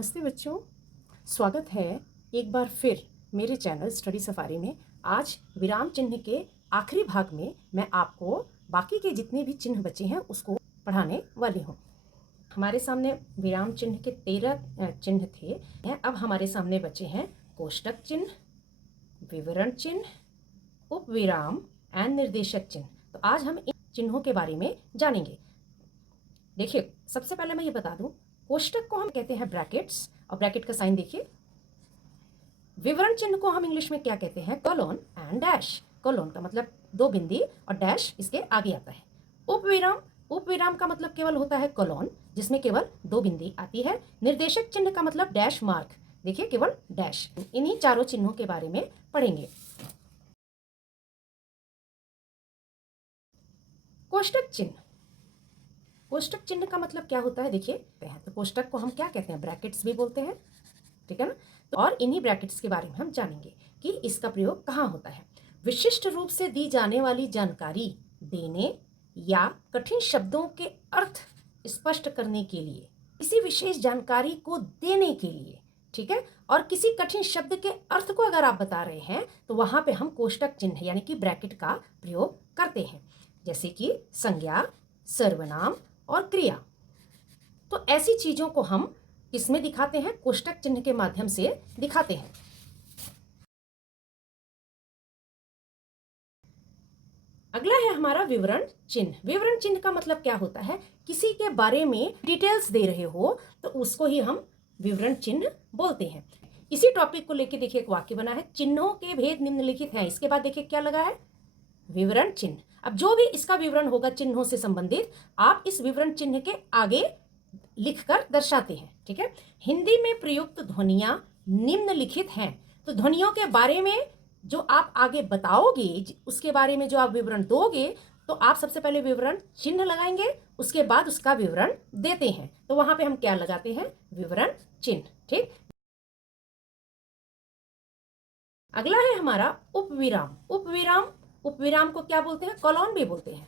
नमस्ते बच्चों, स्वागत है एक बार फिर मेरे चैनल स्टडी सफारी में। आज विराम चिन्ह के आखिरी भाग में मैं आपको बाकी के जितने भी चिन्ह बचे हैं उसको पढ़ाने वाली हूँ। हमारे सामने विराम चिन्ह के 13 चिन्ह थे। अब हमारे सामने बचे हैं कोष्टक चिन्ह, विवरण चिन्ह, उपविराम एंड निर्देशक चिन्ह। तो आज हम इन चिन्हों के बारे में जानेंगे। देखिए, सबसे पहले मैं ये बता दूं, कोष्टक को हम कहते हैं ब्रैकेट्स, और ब्रैकेट का साइन देखिए। विवरण चिन्ह को हम इंग्लिश में क्या कहते हैं? Colon and dash. कोलोन का मतलब दो बिंदी और डैश इसके आगे आता है। उपविराम, उपविराम का मतलब केवल होता है कोलोन, जिसमें केवल दो बिंदी आती है। निर्देशक चिन्ह का मतलब डैश मार्क, देखिए केवल डैश। इन्हीं चारों चिन्हों के बारे में पढ़ेंगे। कोष्टक चिन्ह, कोष्टक चिन्ह का मतलब क्या होता है? देखिए, तो कोष्टक को हम क्या कहते हैं? ब्रैकेट्स भी बोलते हैं, ठीक है ना। तो और इन्हीं ब्रैकेट्स के बारे में हम जानेंगे कि इसका प्रयोग कहाँ होता है। विशिष्ट रूप से दी जाने वाली जानकारी देने या कठिन शब्दों के अर्थ स्पष्ट करने के लिए, किसी विशेष जानकारी को देने के लिए, ठीक है। और किसी कठिन शब्द के अर्थ को अगर आप बता रहे हैं तो वहां पे हम कोष्टक चिन्ह यानी कि ब्रैकेट का प्रयोग करते हैं, जैसे कि संज्ञा, सर्वनाम और क्रिया। तो ऐसी चीजों को हम किसमें दिखाते हैं? कोष्टक चिन्ह के माध्यम से दिखाते हैं। अगला है हमारा विवरण चिन्ह। विवरण चिन्ह का मतलब क्या होता है? किसी के बारे में डिटेल्स दे रहे हो तो उसको ही हम विवरण चिन्ह बोलते हैं। इसी टॉपिक को लेके देखिए एक वाक्य बना है, चिन्हों के भेद निम्नलिखित हैं। इसके बाद देखिए क्या लगा है? विवरण चिन्ह। अब जो भी इसका विवरण होगा चिन्हों से संबंधित, आप इस विवरण चिन्ह के आगे लिखकर दर्शाते हैं, ठीक है। हिंदी में प्रयुक्त ध्वनियां निम्नलिखित हैं। तो ध्वनियों के बारे में जो आप आगे बताओगे, उसके बारे में जो आप विवरण दोगे, तो आप सबसे पहले विवरण चिन्ह लगाएंगे, उसके बाद उसका विवरण देते हैं। तो वहां पे हम क्या लगाते हैं? विवरण चिन्ह, ठीक। अगला है हमारा उपविराम। उपविराम, उपविराम को क्या बोलते हैं? कॉलन भी बोलते हैं,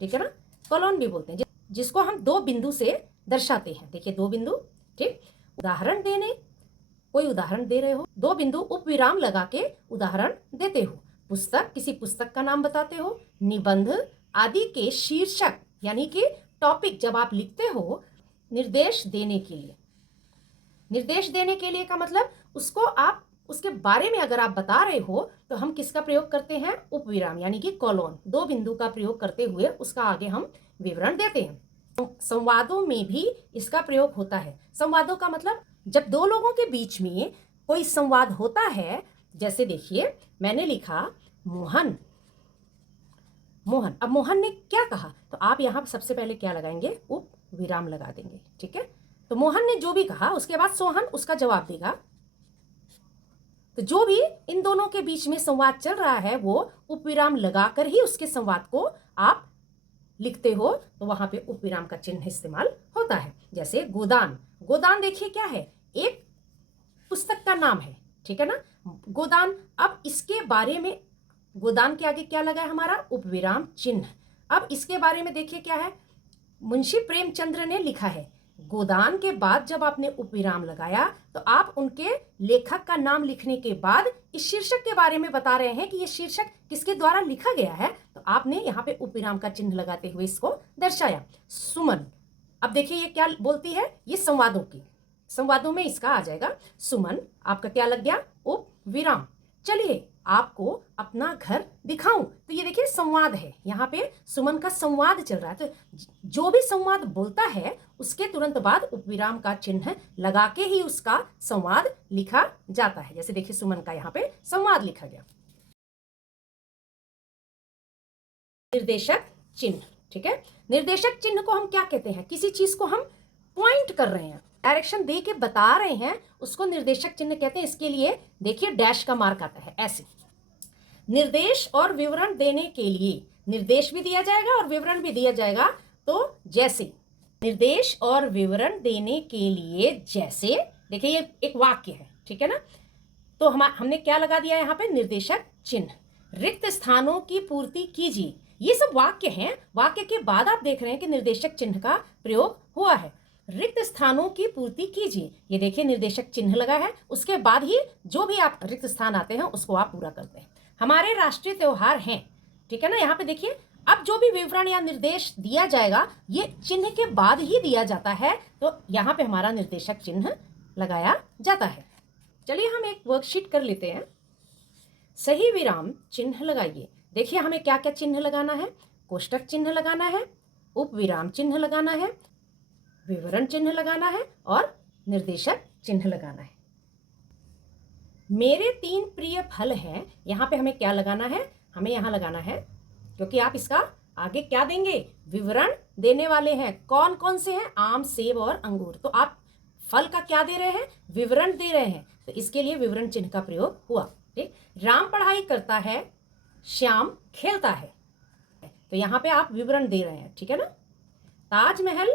ठीक है ना। कॉलन भी बोलते हैं, जिसको हम दो बिंदु से दर्शाते हैं। देखिए दो बिंदु, ठीक। उदाहरण देने, कोई उदाहरण दे रहे हो, दो बिंदु उपविराम लगा के उदाहरण देते हो। पुस्तक, किसी पुस्तक का नाम बताते हो। निबंध आदि के शीर्षक यानी कि टॉपिक जब आप लिखते हो, निर्देश देने के लिए। निर्देश देने के लिए का मतलब उसको आप उसके बारे में अगर आप बता रहे हो तो हम किसका प्रयोग करते हैं? उपविराम यानी कि कोलोन, दो बिंदु का प्रयोग करते हुए उसका आगे हम विवरण देते हैं। संवादों में भी इसका प्रयोग होता है। संवादों का मतलब जब दो लोगों के बीच में कोई संवाद होता है, जैसे देखिए मैंने लिखा मोहन, मोहन। अब मोहन ने क्या कहा, तो आप यहां सबसे पहले क्या लगाएंगे? उप विराम लगा देंगे, ठीक है। तो मोहन ने जो भी कहा उसके बाद सोहन उसका जवाब देगा। तो जो भी इन दोनों के बीच में संवाद चल रहा है वो उपविराम लगाकर ही उसके संवाद को आप लिखते हो। तो वहां पे उपविराम का चिन्ह इस्तेमाल होता है। जैसे गोदान, गोदान देखिए क्या है? एक पुस्तक का नाम है, ठीक है ना, गोदान। अब इसके बारे में गोदान के आगे क्या लगा है? हमारा उपविराम चिन्ह। अब इसके बारे में देखिए क्या है? मुंशी प्रेमचंद्र ने लिखा है। गोदान के बाद जब आपने उपविराम लगाया तो आप उनके लेखक का नाम लिखने के बाद इस शीर्षक के बारे में बता रहे हैं कि यह शीर्षक किसके द्वारा लिखा गया है। तो आपने यहाँ पे उपविराम का चिन्ह लगाते हुए इसको दर्शाया। सुमन, अब देखिए ये क्या बोलती है? ये संवादों की, संवादों में इसका आ जाएगा सुमन। आपका क्या लग गया? उपविराम। चलिए आपको अपना घर दिखाऊं, तो ये देखिए संवाद है, यहाँ पे सुमन का संवाद चल रहा है। तो जो भी संवाद बोलता है उसके तुरंत बाद उपविराम का चिन्ह लगा के ही उसका संवाद लिखा जाता है। जैसे देखिए सुमन का यहाँ पे संवाद लिखा गया। निर्देशक चिन्ह, ठीक है। निर्देशक चिन्ह को हम क्या कहते हैं? किसी चीज को हम पॉइंट कर रहे हैं, डायरेक्शन दे के बता रहे हैं, उसको निर्देशक चिन्ह कहते हैं। इसके लिए देखिए डैश का मार्क आता है ऐसे। निर्देश और विवरण देने के लिए निर्देश भी दिया जाएगा और विवरण भी दिया जाएगा। तो जैसे निर्देश और विवरण देने के लिए, जैसे देखिए ये एक वाक्य है, ठीक है ना। तो हमने क्या लगा दिया यहाँ पे? निर्देशक चिन्ह। रिक्त स्थानों की पूर्ति कीजिए, ये सब वाक्य हैं। वाक्य के बाद आप देख रहे हैं कि निर्देशक चिन्ह का प्रयोग हुआ है। रिक्त स्थानों की पूर्ति कीजिए। ये देखिए निर्देशक चिन्ह लगा है, उसके बाद ही जो भी आप रिक्त स्थान आते हैं उसको आप पूरा करते हैं। हमारे राष्ट्रीय त्योहार हैं, ठीक है ना। यहाँ पे देखिए अब जो भी विवरण या निर्देश दिया जाएगा ये चिन्ह के बाद ही दिया जाता है, तो यहाँ पे हमारा निर्देशक चिन्ह लगाया जाता है। चलिए हम एक वर्कशीट कर लेते हैं। सही विराम चिन्ह लगाइए। देखिए हमें क्या क्या चिन्ह लगाना है, कोष्टक चिन्ह लगाना है, उपविराम चिन्ह लगाना है, विवरण चिन्ह लगाना है और निर्देशक चिन्ह लगाना है। मेरे 3 प्रिय फल हैं, यहाँ पे हमें क्या लगाना है, हमें यहाँ लगाना है, क्योंकि आप इसका आगे क्या देंगे, विवरण देने वाले हैं। कौन कौन से हैं, आम, सेब और अंगूर। तो आप फल का क्या दे रहे हैं, विवरण दे रहे हैं, तो इसके लिए विवरण चिन्ह का प्रयोग हुआ। ठीक, राम पढ़ाई करता है, श्याम खेलता है, तो यहाँ पे आप विवरण दे रहे हैं, ठीक है ना। ताजमहल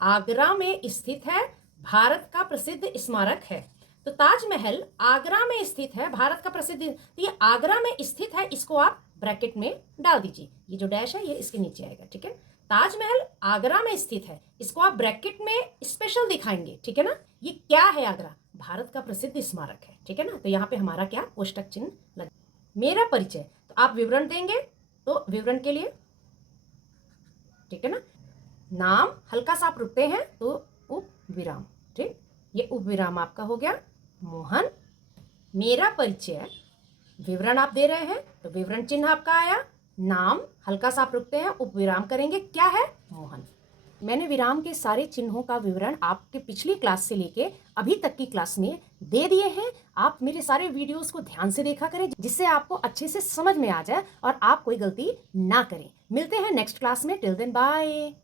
आगरा में स्थित है, भारत का प्रसिद्ध स्मारक है। तो ताजमहल आगरा में स्थित है, भारत का प्रसिद्ध, तो ये आगरा में स्थित है, इसको आप ब्रैकेट में डाल दीजिए। ये जो डैश है ये इसके नीचे आएगा, ठीक है। ताजमहल आगरा में स्थित है, इसको आप ब्रैकेट में स्पेशल दिखाएंगे, ठीक है ना। ये क्या है, आगरा भारत का प्रसिद्ध स्मारक है, ठीक है ना। तो यहाँ पे हमारा क्या, कोष्टक चिन्ह लग। मेरा परिचय, तो आप विवरण देंगे, तो विवरण के लिए, ठीक है ना। नाम हल्का सा आप रुकते हैं तो उप विराम, ठीक, ये उप विराम आपका हो गया मोहन। मेरा परिचय, विवरण आप दे रहे हैं तो विवरण चिन्ह आपका आया। नाम हल्का सा आप रुकते हैं, उप विराम करेंगे, क्या है, मोहन। मैंने विराम के सारे चिन्हों का विवरण आपके पिछली क्लास से लेके अभी तक की क्लास में दे दिए हैं। आप मेरे सारे वीडियोस को ध्यान से देखा करें, जिससे आपको अच्छे से समझ में आ जाए और आप कोई गलती ना करें। मिलते हैं नेक्स्ट क्लास में, टिल देन बाय।